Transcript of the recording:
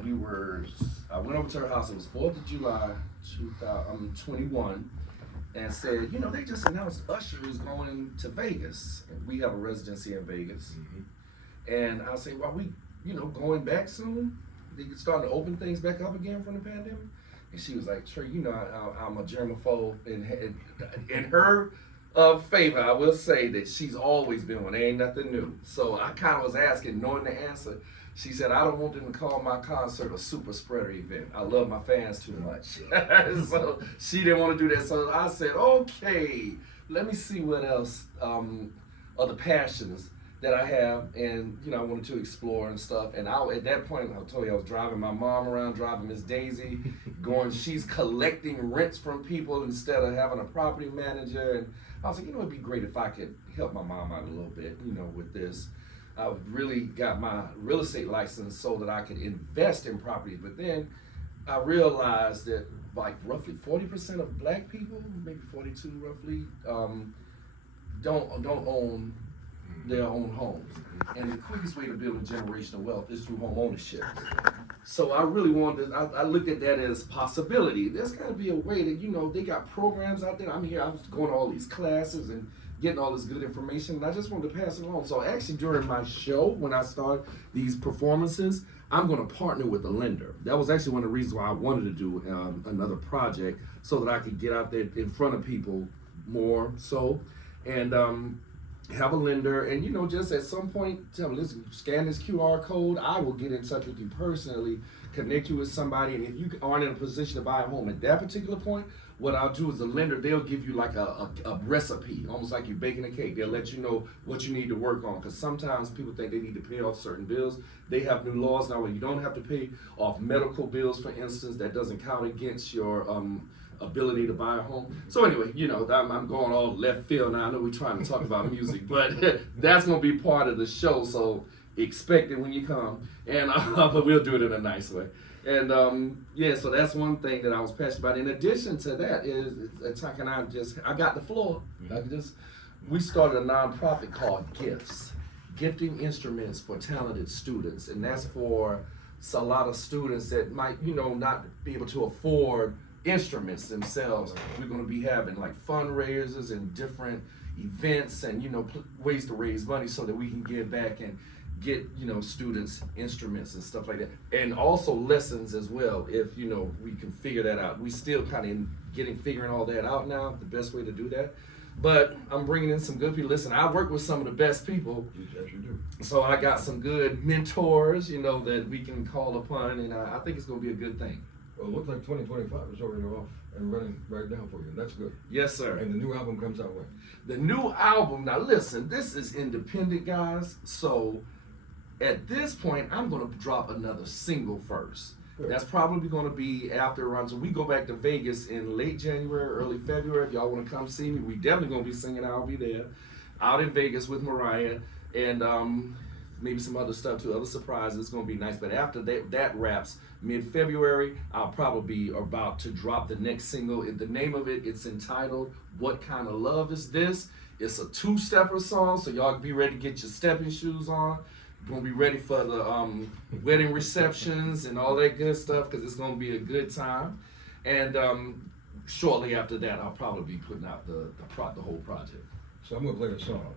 and I went over to her house. It was 4th of July, 2021, and said, you know, they just announced Usher is going to Vegas. And we have a residency in Vegas. And I said, well, we, you know, going back soon? They starting to open things back up again from the pandemic? And she was like, Trey, you know, I'm a germaphobe. In her favor, I will say that she's always been one. There ain't nothing new. So I kind of was asking, knowing the answer. She said, I don't want them to call my concert a super spreader event. I love my fans too much. So she didn't want to do that. So I said, okay, let me see what else are the passions that I have, and you know, I wanted to explore and stuff. And at that point, I told you I was driving my mom around, driving Miss Daisy, she's collecting rents from people instead of having a property manager. And I was like, you know, it'd be great if I could help my mom out a little bit, you know, with this. I really got my real estate license so that I could invest in properties. But then I realized that like roughly 40% of black people, maybe 42 roughly, don't own their own homes. And the quickest way to build a generational wealth is through home ownership. So I really wanted, I looked at that as possibility. There's gotta be a way that, you know, they got programs out there. I'm here, I was going to all these classes and getting all this good information, and I just wanted to pass it along. So actually during my show, when I start these performances, I'm gonna partner with a lender. That was actually one of the reasons why I wanted to do another project, so that I could get out there in front of people more so, and have a lender, and you know, just at some point tell them, listen, scan this QR code, I will get in touch with you personally, connect you with somebody, and if you aren't in a position to buy a home at that particular point, what I'll do is the lender, they'll give you like a recipe, almost like you're baking a cake. They'll let you know what you need to work on, because sometimes people think they need to pay off certain bills. They have new laws now where you don't have to pay off medical bills, for instance. That doesn't count against your ability to buy a home. So anyway, you know, I'm going all left field now. I know we're trying to talk about music, but that's gonna be part of the show, so expect it when you come, and but we'll do it in a nice way. And yeah, so that's one thing that I was passionate about. In addition to that is I got the floor. We started a nonprofit called G.I.F.T.S, Gifting Instruments for Talented Students, and that's for a lot of students that might, you know, not be able to afford instruments themselves. We're going to be having like fundraisers and different events, and you know, ways to raise money so that we can give back and get, you know, students instruments and stuff like that, and also lessons as well, if you know we can figure that out. We still kind of figuring all that out now, the best way to do that. But I'm bringing in some good people. Listen, I work with some of the best people. Yes, you do. So I got some good mentors, you know, that we can call upon, and I think it's going to be a good thing. Well, it looks like 2025 is already off and running right now for you, and that's good. Yes, sir. And the new album comes out when? The new album, now listen, this is independent, guys, so at this point, I'm going to drop another single first. Good. That's probably going to be after around, so we go back to Vegas in late January, early February. If y'all want to come see me, we definitely going to be singing I'll Be There out in Vegas with Mariah, and maybe some other stuff too, other surprises. It's going to be nice. But after that wraps, mid-February, I'll probably be about to drop the next single. The name of it's entitled What Kind of Love Is This? It's a two-stepper song, so y'all be ready to get your stepping shoes on. Gonna be ready for the wedding receptions and all that good stuff, because it's gonna be a good time. And shortly after that, I'll probably be putting out the whole project. So I'm gonna play a song.